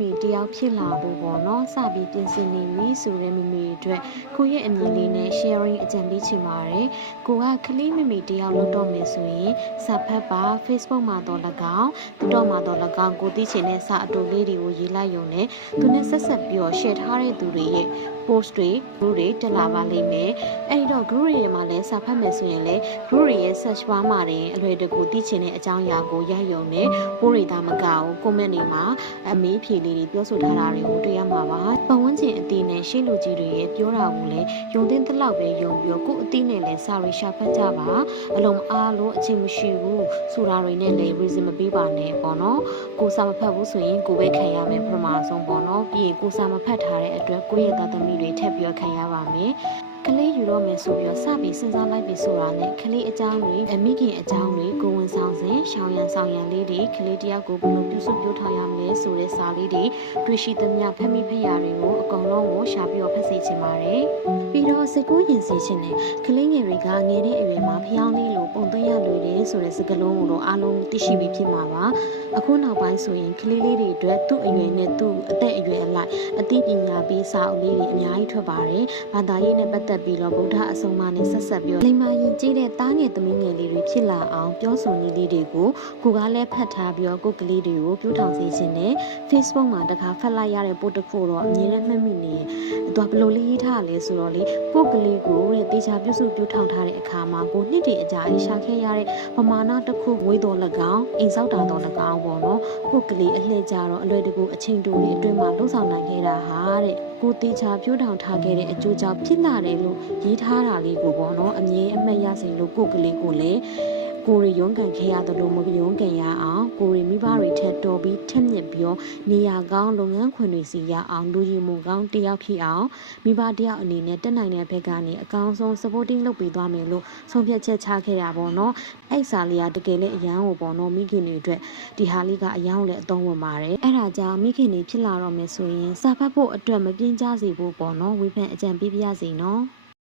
မေတယောက်ဖြစ်လာဖို့ပေါ့နော်စပြီးပြင်ဆင်နေပြီဆိုတဲ့မိမိအတွက်ကိုရဲ့အမြင်လေးနဲ့ sharing အကြံပေးချင်ပါတယ်ကိုကကလေးမိမိတယောက်လုပ်တော့မယ်ဆိုရင်စာဖတ်ပါ Facebook မှာတော့၎င်းTikTok မှာတော့၎င်းကိုသိချင်တဲ့စာအတူလေးတွေကိုရေးလိုက်ရုံနဲ့သူနဲ့ဆက်ဆက်ပြီးတော့ share ထားတဲ့သူတွေရဲ့ post တွေ group တွေတက်လာပါလိမ့်မယ်အဲ့တော့ group တွေမှာလည်းစာဖတ်မယ်ဆိုရင်လည်း group တွေရဲ့ search bar မှာတင်အလွယ်တကူသိချင်တဲ့အကြောင်းအရာကိုရိုက်ရုံနဲ့ပို့ရတာမကဘူး comment တွေမှာအမေးဖြေလေးတွေပြောဆိုထားတာတွေကိုတွေ့ရမှာပါပတ်ဝန်းကျင်အသီးနဲ့ရှေ့လူကြီးတွေရဲ့ပြောတာကိုလည်းယုံသင့်တဲ့လောက်ပဲယုံပြီးတော့ကိုယ်အသီးနဲ့လည်းစာရီရှာဖတ်ကြပါအလုံးအားလို့အချိန်မရှိဘူးဆိုတာတွေနဲ့လည်း reason မပေးပါနဲ့ပေါ့နော်ကိုစာမဖတ်ဘူးဆိုရင်ကိုပဲခံရမယ်ပထမဆုံးပေါ့နော်ပြီးရင်ကိုစာမဖတ်ထားတဲ့အတွက်ကိုယ့်ရဲ့သားသမီးတွေထပ်ပြီးခံရပါမယ်ကလေးယူတော့မယ်ဆိုပြီးတော့စပြီးစဉ်းစားလိုက်ပြီဆိုတာနဲ့ကလေးအကြောင်းတွေအမိခင်အကြောင်းတွေကိုဝန်ဆောင်စဉ်ရှောင်းရန်ဆောင်ရန်လေးတွေကလေးတယောက်ကိုဘယ်လိုပြုစုပြောထားရမလဲဆိုတဲ့စာလေးတွေတွေ့ရှိသမျှဖတ်မိဖတ်ရတွေကိုအကုန်လုံးကိုရှာပြီးတော့ဖတ်စေချင်ပါတယ်ပြီးတော့စိတ်ကူးရင်စေချင်တယ်ကလေးငယ်တွေကငယ်တဲ့အရွယ်မှာဖျောင်းလေးလိုပုံသွင်းရလွယ်တယ်ဆိုတဲ့စကားလုံးကိုတော့အားလုံးသိရှိပြီးဖြစ်မှာပါအခုနောက်ပိုင်းဆိုရင်ကလေးလေးတွေအတွက်သူ့အရွယ်နဲ့သူ့အသက်အရွယ်အလိုက်အသိပညာပေးစာအုပ်လေးတွေအများကြီးထွက်ပါတယ်ဘာသာရေးနဲ့ပတ်သက်ပြီးတော့ဗုဒ္ဓအဆုံးအမနဲ့ဆက်ဆက်ပြီးလိမ္မာရင်ကြီးတဲ့တားငယ်သမီးငယ်လေးတွေဖြစ်လာအောင်ပြောဆိုနည်းလေးတွေကိုကိုကလည်းဖတ်ထားပြီးတော့ကိုကလေးတွေကိုပြောထောင်စေခြင်းနဲ့ Facebook မှာတခါဖတ်လိုက်ရတဲ့ပို့တစ်ခုတော့အမြင်နဲ့မှတ်မိနေသူကဘလို့လေးရေးထားလဲဆိုတော့လေကိုကလေးကိုတဲ့တေချာပြုစုပြောထောင်ထားတဲ့အခါမှာကိုနှစ်တည်းအကြာကြီးရှာခဲ့ရတဲ့ပမာဏတစ်ခုဝေးတော်၎င်းအိမ်ဆောက်တာတော်၎င်းပေါ့နော်ကိုကလေးအလှည့်ကြတော့အလွယ်တကူအချိန်တိုတွေအတွင်းမှာလှုပ်ဆောင်နိုင်ခဲ့တာဟာတဲ့ကိုတေချာပြောထောင်ထားခဲ့တဲ့အကျိုးကြောင့်ဖြစ်လာတယ်လို့ရေးထားတာလေးကိုပေါ့နော်အမြင်အမှတ်ရစေလို့ကိုကလေးကိုလည်းကိုရီရုံးကန်ခဲ့ရတယ်လို့မရုံးကန်ရအောင်ကိုရီမိဘတွေထက်တော်ပြီးထက်မြက်ပြီးနေရာကောင်းလုပ်ငန်းခွင်တွေစီရအောင်လူကြီးမှုကောင်းတယောက်ဖြစ်အောင်မိဘတယောက်အနေနဲ့တက်နိုင်တဲ့ဘက်ကနေအကောင်းဆုံး supporting လုပ်ပေးသွားမယ်လို့ဆုံးဖြတ်ချက်ချခဲ့တာပေါ့နော်အဲ့စာလေးကတကယ်လည်းအရန်ကိုပေါ့နော်မိခင်တွေအတွက်ဒီဟာလေးကအရန်ကိုလည်းအသုံးဝင်ပါတယ်အဲ့ဒါကြောင့်မိခင်တွေဖြစ်လာတော့မယ်ဆိုရင်စာဖတ်ဖို့အတွက်မပြင်းကြစေဖို့ပေါ့နော်ဝေဖန်အကြံပေးပြရစီနော်